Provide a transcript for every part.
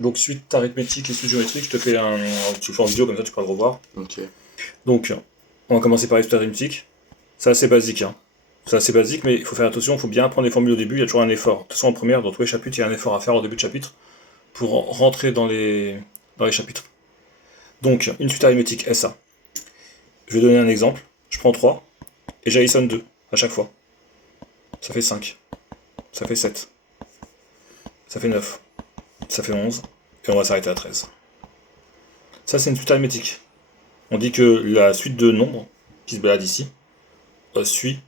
Donc suite arithmétique et suite géométrique, je te fais sous forme vidéo, comme ça tu pourras le revoir. Ok. Donc, on va commencer par les suites arithmétiques. C'est assez basique, hein. C'est assez basique, mais il faut faire attention, il faut bien apprendre les formules au début, il y a toujours un effort. De toute façon, en première, dans tous les chapitres, il y a un effort à faire au début de chapitre pour rentrer dans les chapitres. Donc, une suite arithmétique SA. Je vais donner un exemple. Je prends 3 et j'additionne 2 à chaque fois. Ça fait 5. Ça fait 7. Ça fait 9. Ça fait 11. Et on va s'arrêter à 13. Ça, c'est une suite arithmétique. On dit que la suite de nombres qui se balade ici suit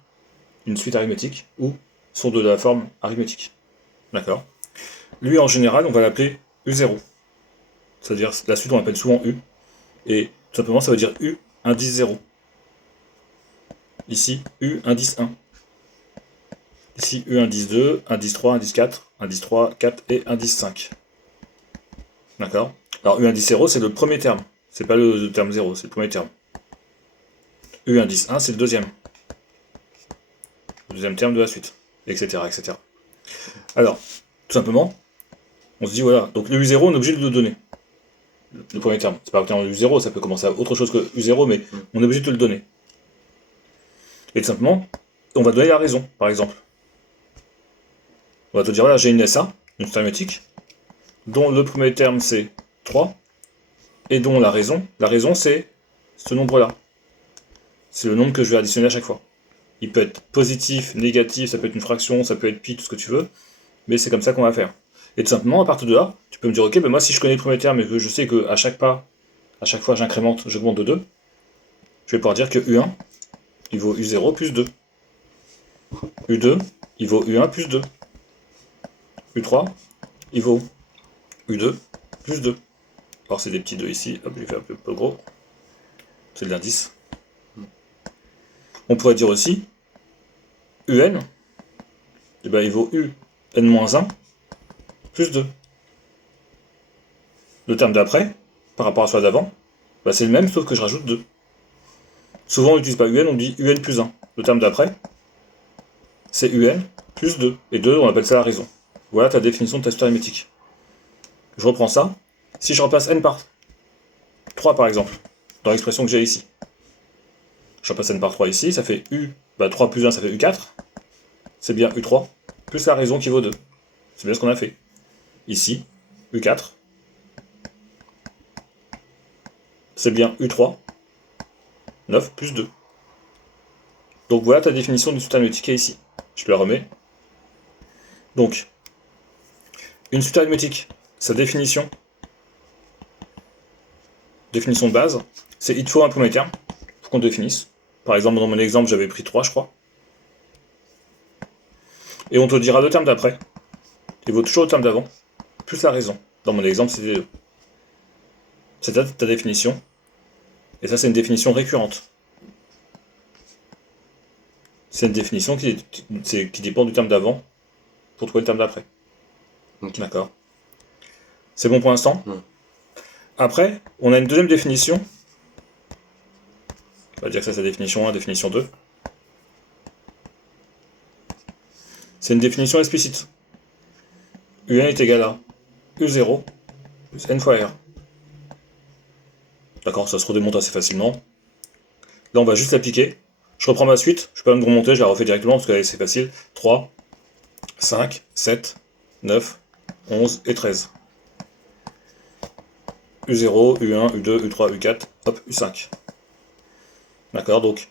une suite arithmétique ou sont de la forme arithmétique. D'accord. Lui, en général, on va l'appeler U0. C'est-à-dire, la suite, on l'appelle souvent U. Et tout simplement, ça veut dire U indice 0. Ici, U indice 1. Ici, U indice 2, indice 3, indice 4, indice 3, 4 et indice 5. D'accord. Alors, U indice 0, c'est le premier terme. C'est pas le terme 0, c'est le premier terme. U indice 1, c'est le deuxième. Le deuxième terme de la suite. Etc. etc. Alors, tout simplement, on se dit, voilà, donc le U0, on est obligé de le donner. Le premier terme. C'est pas le terme U0, ça peut commencer à autre chose que U0, mais on est obligé de te le donner. Et tout simplement, on va donner la raison, par exemple. On va te dire, voilà, j'ai une SA, une suite arithmétique, dont le premier terme c'est 3, et dont la raison c'est ce nombre-là. C'est le nombre que je vais additionner à chaque fois. Il peut être positif, négatif, ça peut être une fraction, ça peut être pi, tout ce que tu veux, mais c'est comme ça qu'on va faire. Et tout simplement, à partir de là, tu peux me dire, ok, ben moi si je connais le premier terme et que je sais qu'à chaque pas, à chaque fois j'incrémente, j'augmente de 2, je vais pouvoir dire que U1, il vaut U0 plus 2. U2, il vaut U1 plus 2. U3, il vaut U2 plus 2. Alors c'est des petits 2 ici, hop, je vais faire un peu gros. C'est de l'indice. On pourrait dire aussi UN, et ben il vaut UN-1 plus 2. Le terme d'après, par rapport à celui d'avant, bah c'est le même sauf que je rajoute 2. Souvent on n'utilise pas UN, on dit UN plus 1. Le terme d'après, c'est UN plus 2. Et 2, on appelle ça la raison. Voilà ta définition de ta suite arithmétique. Je reprends ça. Si je remplace n par 3 par exemple, dans l'expression que j'ai ici, je remplace n par 3 ici, ça fait U, bah 3 plus 1 ça fait U4, c'est bien U3, plus la raison qui vaut 2. C'est bien ce qu'on a fait. Ici, U4, c'est bien U3, 9 plus 2. Donc voilà ta définition d'une suite arithmétique qui est ici. Je te la remets. Donc, une suite arithmétique, sa définition de base, c'est il te faut un premier terme pour qu'on définisse. Par exemple, dans mon exemple, j'avais pris 3, je crois. Et on te dira le terme d'après. Il vaut toujours le terme d'avant, plus la raison. Dans mon exemple, c'était 2. C'est ta définition. Et ça, c'est une définition récurrente. C'est une définition qui dépend du terme d'avant pour trouver le terme d'après. Ok. D'accord. C'est bon pour l'instant. Ouais. Après, on a une deuxième définition. On va dire que ça, c'est la définition 1, définition 2. C'est une définition explicite. UN est égal à U0 plus n fois R. D'accord, ça se redémonte assez facilement. Là, on va juste l'appliquer. Je reprends ma suite. Je peux pas me remonter, je la refais directement parce que c'est facile. 3, 5, 7, 9, 11 et 13. U0, U1, U2, U3, U4, hop, U5. D'accord, donc,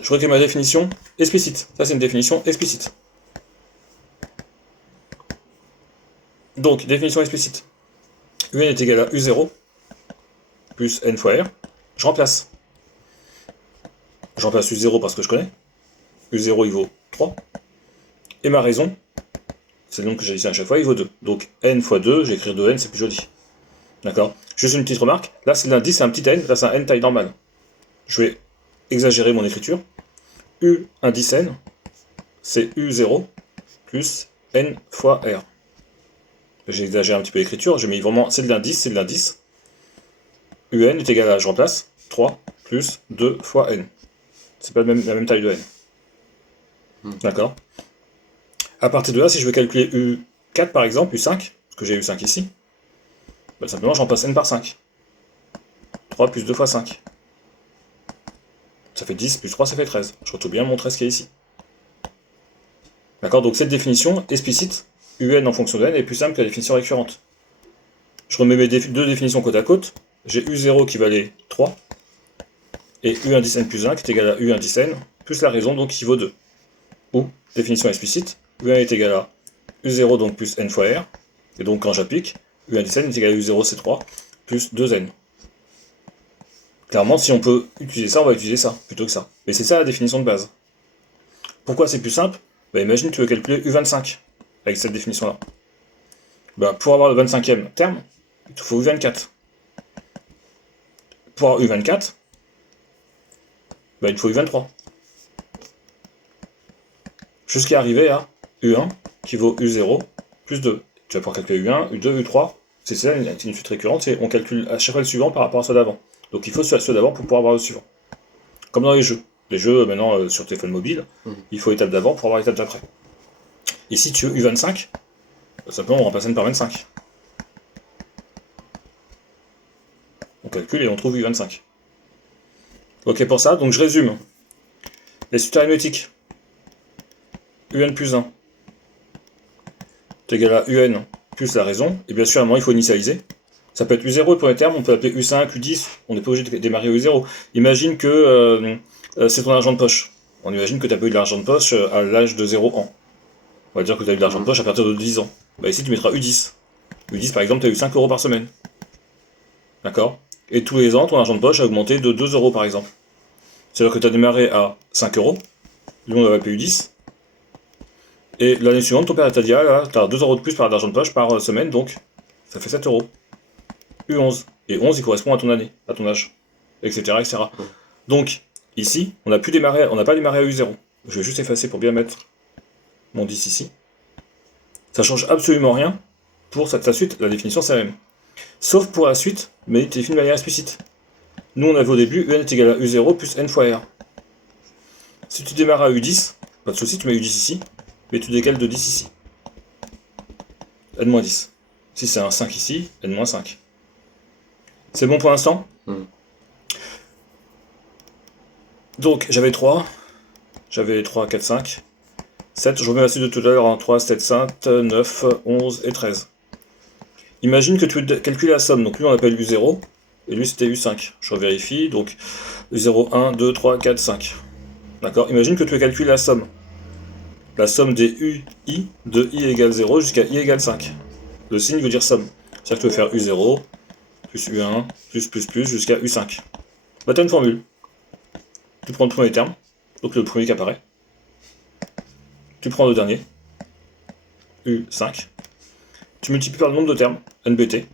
je recrée ma définition explicite. Ça, c'est une définition explicite. Donc, définition explicite. UN est égal à U0 plus N fois R. Je remplace. Je remplace U0 parce que je connais. U0, il vaut 3. Et ma raison, c'est le nombre que j'ai ici à chaque fois, il vaut 2. Donc, N fois 2, j'ai écrit 2N, c'est plus joli. D'accord. Juste une petite remarque. Là, c'est l'indice, c'est un petit n. Là, c'est un n taille normale. Je vais exagérer mon écriture. U indice n, c'est U0 plus n fois R. J'ai exagéré un petit peu l'écriture. J'ai mis vraiment, c'est de l'indice, c'est de l'indice. UN est égal à, je remplace, 3 plus 2 fois n. C'est pas la même taille de n. D'accord. À partir de là, si je veux calculer U4 par exemple, U5, parce que j'ai U5 ici, Bah, simplement, j'en passe n par 5. 3 plus 2 fois 5. Ça fait 10, plus 3, ça fait 13. Je retrouve bien mon 13 qui est ici. D'accord, donc cette définition explicite, un en fonction de n, est plus simple que la définition récurrente. Je remets mes deux définitions côte à côte. J'ai u0 qui valait 3, et u1 10n plus 1 qui est égal à u1 10n, plus la raison donc qui vaut 2. Ou, définition explicite, u1 est égal à u0 donc plus n fois r, et donc quand j'applique, u1 10n est égal à u0 c3 plus 2n. Clairement, si on peut utiliser ça, on va utiliser ça, plutôt que ça. Mais c'est ça la définition de base. Pourquoi c'est plus simple? Bah, imagine que tu veux calculer u25 avec cette définition-là. Bah, pour avoir le 25e terme, il te faut u24. Pour avoir u24, bah, il te faut u23. Jusqu'à arriver à u1 qui vaut u0 plus 2. Tu vas pouvoir calculer u1, u2, u3. C'est ça une suite récurrente, et on calcule à chaque fois le suivant par rapport à ceux d'avant. Donc il faut ceux d'avant pour pouvoir avoir le suivant. Comme dans les jeux. Les jeux, maintenant, sur téléphone mobile, il faut l'étape d'avant pour avoir l'étape d'après. Et si tu veux U25, simplement on remplace n par 25. On calcule et on trouve U25. Ok pour ça, donc je résume. Les suites arithmétiques. Un plus 1 est égal à un plus la raison. Et bien sûr, à un moment, il faut initialiser. Ça peut être U0, le premier terme, on peut l'appeler U5, U10. On n'est pas obligé de démarrer U0. Imagine que c'est ton argent de poche. On imagine que tu as pas eu de l'argent de poche à l'âge de 0 ans. On va dire que tu as eu de l'argent de poche à partir de 10 ans. Bah ici, tu mettras U10. U10, par exemple, tu as eu 5 euros par semaine. D'accord? Et tous les ans, ton argent de poche a augmenté de 2 euros, par exemple. C'est-à-dire que tu as démarré à 5 euros. Nous, on va appeler U10. Et l'année suivante, ton père t'a dit, ah là, tu as 2 euros de plus par l'argent de poche par semaine, donc ça fait 7 euros. U11. Et 11, il correspond à ton année, à ton âge, etc. etc. Donc, ici, on n'a pas démarré à U0. Je vais juste effacer pour bien mettre mon 10 ici. Ça change absolument rien pour sa suite, la définition c'est la même. Sauf pour la suite, mais définie de manière explicite. Nous, on avait au début un est égal à U0 plus n fois r. Si tu démarres à U10, pas de souci, tu mets U10 ici, mais tu décales de 10 ici. N-10. Si c'est un 5 ici, N-5. C'est bon pour l'instant? Donc, j'avais 3, 4, 5, 7, je remets la suite de tout à l'heure en 3, 7, 5, 9, 11 et 13. Imagine que tu calcules la somme, donc lui on appelle U0, et lui c'était U5. Je revérifie, donc U0, 1, 2, 3, 4, 5. D'accord? Imagine que tu veux calculer la somme. La somme des UI de I égale 0 jusqu'à I égale 5. Le signe veut dire somme. C'est-à-dire que tu veux faire U0, plus U1, plus, jusqu'à U5. Bah t'as une formule. Tu prends le premier terme, donc le premier qui apparaît. Tu prends le dernier, U5. Tu multiplies par le nombre de termes, NBT.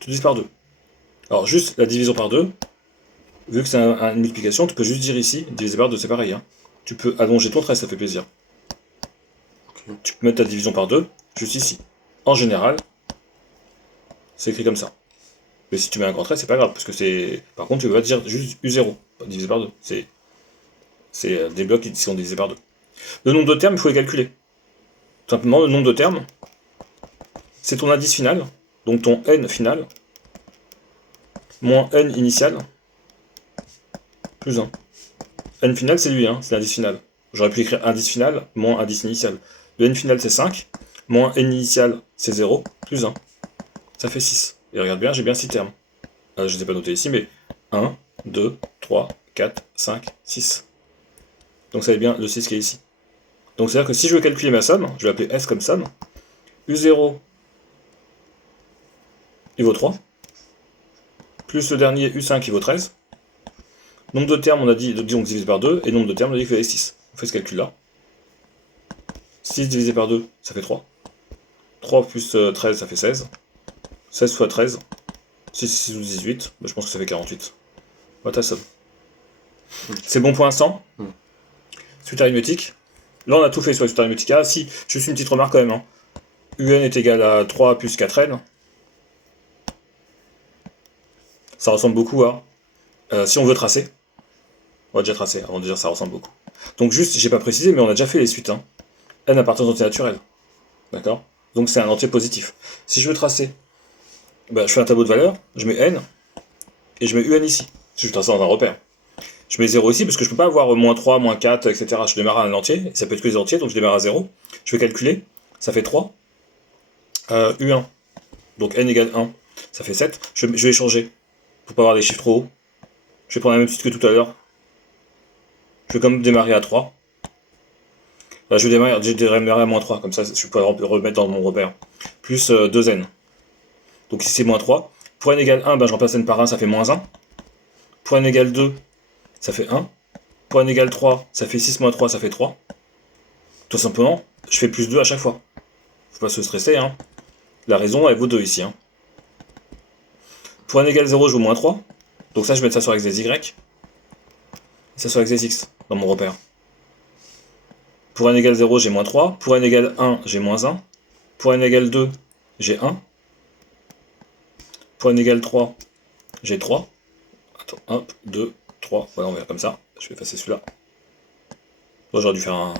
Tu divises par 2. Alors juste la division par 2, vu que c'est une multiplication, tu peux juste dire ici, diviser par 2, c'est pareil. Hein. Tu peux allonger ton trait, ça fait plaisir. Okay. Tu peux mettre ta division par 2, juste ici. En général, c'est écrit comme ça. Mais si tu mets un grand trait, c'est pas grave, parce que c'est... Par contre, tu vas dire juste U0, pas divisé par 2. C'est des blocs qui sont divisés par 2. Le nombre de termes, il faut les calculer. Tout simplement, le nombre de termes, c'est ton indice final, donc ton n final, moins n initial, plus 1. N final, c'est lui, hein, c'est l'indice final. J'aurais pu écrire indice final, moins indice initial. Le n final, c'est 5, moins n initial, c'est 0, plus 1. Ça fait 6. Et regarde bien, j'ai bien 6 termes. Je ne les ai pas notés ici, mais 1, 2, 3, 4, 5, 6. Donc ça est bien le 6 qui est ici. Donc c'est-à-dire que si je veux calculer ma somme, je vais appeler S comme somme, U0, il vaut 3, plus le dernier U5 qui vaut 13. Nombre de termes, on a dit, disons divisé par 2, et nombre de termes, on a dit qu'il fallait 6. On fait ce calcul-là. 6 divisé par 2, ça fait 3. 3 plus 13, ça fait 16. 16 fois 13, 6, 6 ou 18, bah, je pense que ça fait 48. Voilà ta somme. C'est bon pour l'instant. Suite arithmétique. Là, on a tout fait sur la suite arithmétique. Ah, si, juste une petite remarque quand même. Hein. UN est égal à 3 plus 4N. Ça ressemble beaucoup à... si on veut tracer, on va déjà tracer, avant de dire ça ressemble beaucoup. Donc juste, j'ai pas précisé, mais on a déjà fait les suites. Hein. N appartient aux entiers naturels. D'accord? Donc c'est un entier positif. Si je veux tracer bah, je fais un tableau de valeurs, je mets n, et je mets un ici. Je suis dans un repère. Je mets 0 ici parce que je peux pas avoir moins 3, moins 4, etc. Je démarre à un entier, ça peut être que des entiers, donc je démarre à 0. Je vais calculer, ça fait 3. U1, donc n égale 1, ça fait 7. Je vais changer pour pas avoir des chiffres trop hauts. Je vais prendre la même suite que tout à l'heure. Je vais quand même démarrer à 3. Là, je vais démarrer à moins 3, comme ça je peux remettre dans mon repère. Plus 2n. Donc ici c'est moins 3. Pour n égale 1, ben, je remplace n par 1, ça fait moins 1. Pour n égale 2, ça fait 1. Pour n égale 3, ça fait 6 moins 3, ça fait 3. Tout simplement, je fais plus 2 à chaque fois. Faut pas se stresser, hein. La raison, elle vaut 2 ici. Hein. Pour n égale 0, je veux moins 3. Donc ça, je vais mettre ça sur axe des y. Et ça sur axe des x, dans mon repère. Pour n égale 0, j'ai moins 3. Pour n égale 1, j'ai moins 1. Pour n égale 2, j'ai 1. Pour n égale 3, j'ai 3. Attends, 1, 2, 3. Voilà, on va faire comme ça. Je vais effacer celui-là. Bon, j'aurais dû faire un...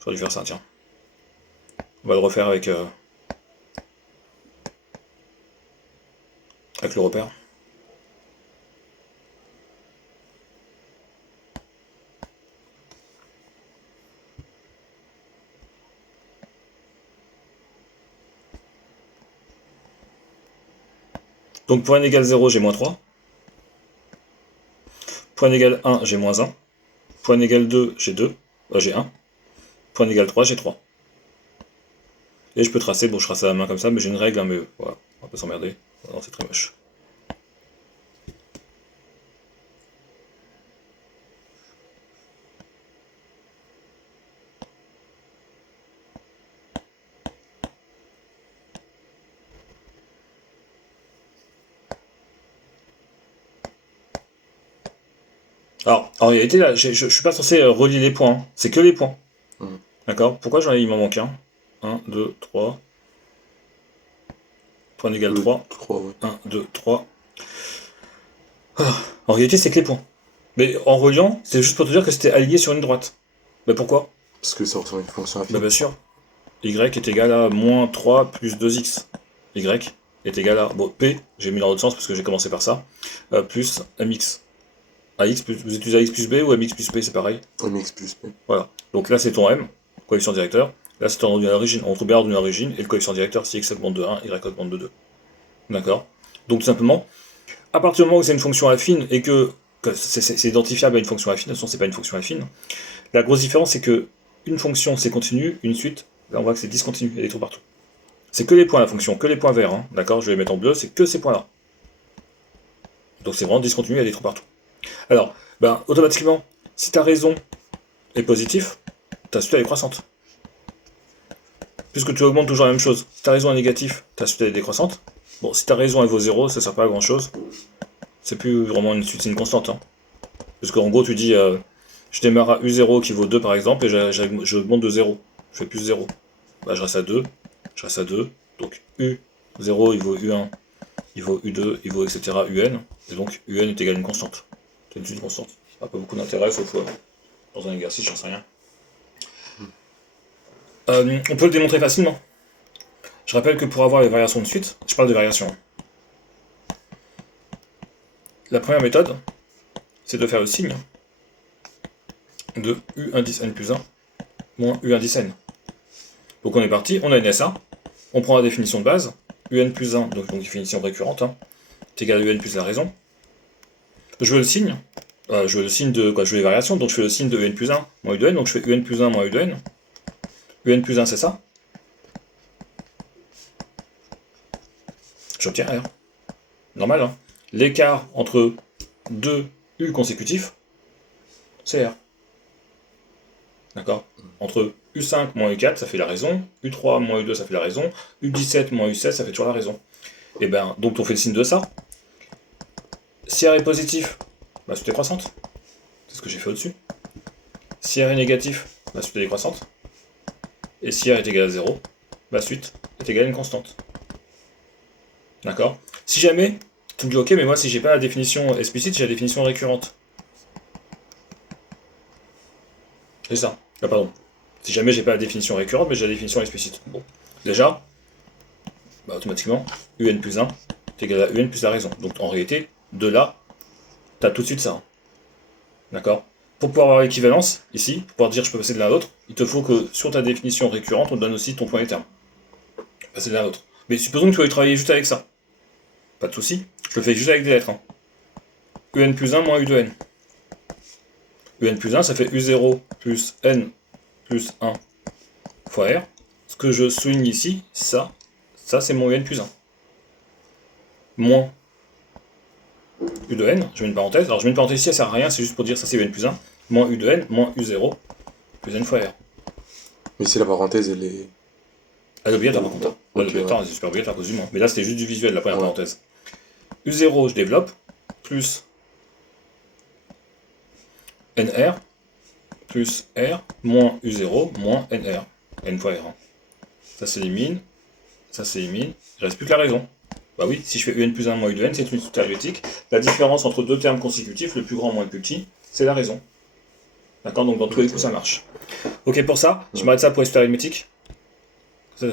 J'aurais dû faire ça, tiens. On va le refaire avec le repère. Donc pour n égale 0, j'ai moins 3. Pour n égale 1, j'ai moins 1. Pour n égale 2, j'ai 2. J'ai 1. Pour n égale 3, j'ai 3. Et je peux tracer, bon je trace à la main comme ça, mais j'ai une règle, hein, mais voilà, on va pas s'emmerder. Non, c'est très moche. Alors, en réalité, là, je suis pas censé relier les points, hein. C'est que les points. D'accord. Pourquoi il m'en manque un 1, 2, 3. Point égale 3. 1, 2, 3. En réalité, c'est que les points. Mais en reliant, c'est juste pour te dire que c'était aligné sur une droite. Mais pourquoi? Parce que ça ressemble à une fonction affine. Bah bien sûr. Y est égal à moins 3 plus 2x. Y est égal à... Bon, P, j'ai mis dans l'autre sens parce que j'ai commencé par ça. Plus mx. AX plus, vous utilisez AX plus B ou MX plus P, c'est pareil? MX plus P. Voilà. Donc là, c'est ton M, coefficient directeur. Là, c'est ton ordonnée d'origine. On trouve bien l'ordonnée d'origine et le coefficient directeur si x augmente de 1, y augmente de 2. D'accord. Donc tout simplement, à partir du moment où c'est une fonction affine et que c'est identifiable à une fonction affine, de toute façon, c'est pas une fonction affine, la grosse différence, c'est que une fonction, c'est continu, une suite, là, on voit que c'est discontinu, il y a des trous partout. C'est que les points, la fonction, que les points verts, hein, d'accord? Je vais les mettre en bleu, c'est que ces points-là. Donc c'est vraiment discontinu, il y a des trous partout. Alors, ben, automatiquement, si ta raison est positive, ta suite elle est croissante. Puisque tu augmentes toujours la même chose. Si ta raison est négative, ta suite elle est décroissante. Bon, si ta raison elle vaut 0, ça sert pas à grand chose. C'est plus vraiment une suite, c'est une constante. Hein. Parce qu'en gros, tu dis, je démarre à U0 qui vaut 2 par exemple, et j'augmente de 0. Je fais plus 0. Bah, je reste à 2, je reste à 2. Donc U0 il vaut U1, il vaut U2, il vaut etc. UN. Et donc UN est égal à une constante. C'est une suite constante. Ça n'a pas beaucoup d'intérêt, sauf dans un exercice, j'en sais rien. On peut le démontrer facilement. Je rappelle que pour avoir les variations de suite, je parle de variations. La première méthode, c'est de faire le signe de U indice n plus 1 moins U indice n. Donc on est parti, on a une SA, on prend la définition de base, UN plus 1, donc définition récurrente, hein, est égal à UN plus la raison. Je veux le signe, je veux le signe de quoi? Je veux les variations, donc je fais le signe de UN plus 1 moins U de n, donc je fais UN plus 1 moins U de n. UN plus 1 c'est ça. J'obtiens R. Normal, hein. L'écart entre deux U consécutifs, c'est R. D'accord? Entre U5 moins U4, ça fait la raison, U3 moins U2, ça fait la raison, U17 moins U16, ça fait toujours la raison. Et ben, donc on fait le signe de ça. Si R est positif, bah suite est croissante. C'est ce que j'ai fait au-dessus. Si R est négatif, bah suite est décroissante. Et si R est égal à 0, bah suite est égale à une constante. D'accord? Si jamais, tu me dis ok, mais moi si j'ai pas la définition explicite, j'ai la définition récurrente. C'est ça. Ah pardon. Si jamais j'ai pas la définition récurrente, mais j'ai la définition explicite. Bon. Déjà, bah, automatiquement, un plus 1 est égal à un plus la raison. Donc en réalité, de là, tu as tout de suite ça. Hein. D'accord? Pour pouvoir avoir l'équivalence, ici, pour pouvoir dire je peux passer de l'un à l'autre, il te faut que sur ta définition récurrente, on te donne aussi ton point et terme. Passer de l'un à l'autre. Mais supposons que tu veuilles travailler juste avec ça. Pas de souci, je le fais juste avec des lettres. Hein. Un plus 1 moins u de n. Un plus 1, ça fait u0 plus n plus 1 fois r. Ce que je souligne ici, ça c'est mon un plus 1. Moins u de n, je mets une parenthèse. Alors je mets une parenthèse ici, ça sert à rien, c'est juste pour dire ça c'est un plus 1. Moins u de n, moins u0 plus n fois r. Mais si la parenthèse, elle est... Elle est obligatoire par contre. Ok, Elle est obligatoire, ouais. c'est super obligatoire à cause du moins. Mais là c'était juste du visuel, la première Ouais. parenthèse. U0, je développe, plus nr, plus r, moins u0, moins nr. N fois r. Ça s'élimine, ça s'élimine. Il reste plus que la raison. Bah oui, si je fais un plus 1 moins u de n, c'est une suite arithmétique. La différence entre deux termes consécutifs, le plus grand moins le plus petit, c'est la raison. D'accord? Donc dans tous les coups, ça marche. Ok, pour ça, je m'arrête ça pour les suites arithmétiques.